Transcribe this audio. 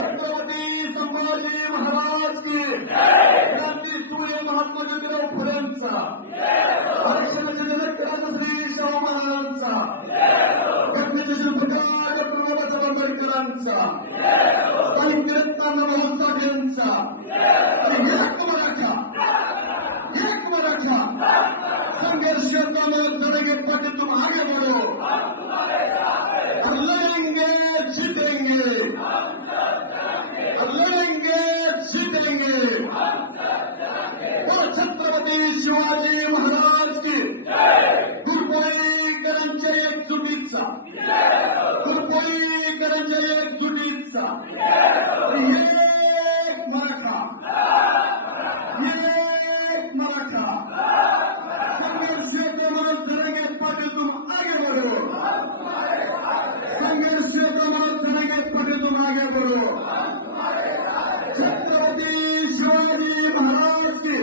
छत्रपती संभाजी महाराज की क्रांती सूर्य महात्मा ज्योतिराव फुलेंचा आरक्षणाचे जनक राजश्री शाहू महाराजांचा घटनेचे शिल्पकार डॉक्टर बाबासाहेब आंबेडकरांचा साहित्यरत्न भाऊ साठेंचा आणि एक मराठा संघर्ष लड़ेंगे पार्टी तुम आगे बढ़ो लड़ेंगे जीतेंगे लड़ेंगे जीतेंगे और छत्रपती शिवाजी महाराज की गुरुपोळीकरांच्या एकजुटीचा गुरुपोळीकरांच्या एकजुटीचा एक मराठा संघर्ष क्रमांक लड़ेंगे पार्टी तुम आगे बढ़ो संघर्ष क्रमांक लड़ेंगे पार्टी तुम आगे बढ़ो छत्रपती शिवाजी महाराज की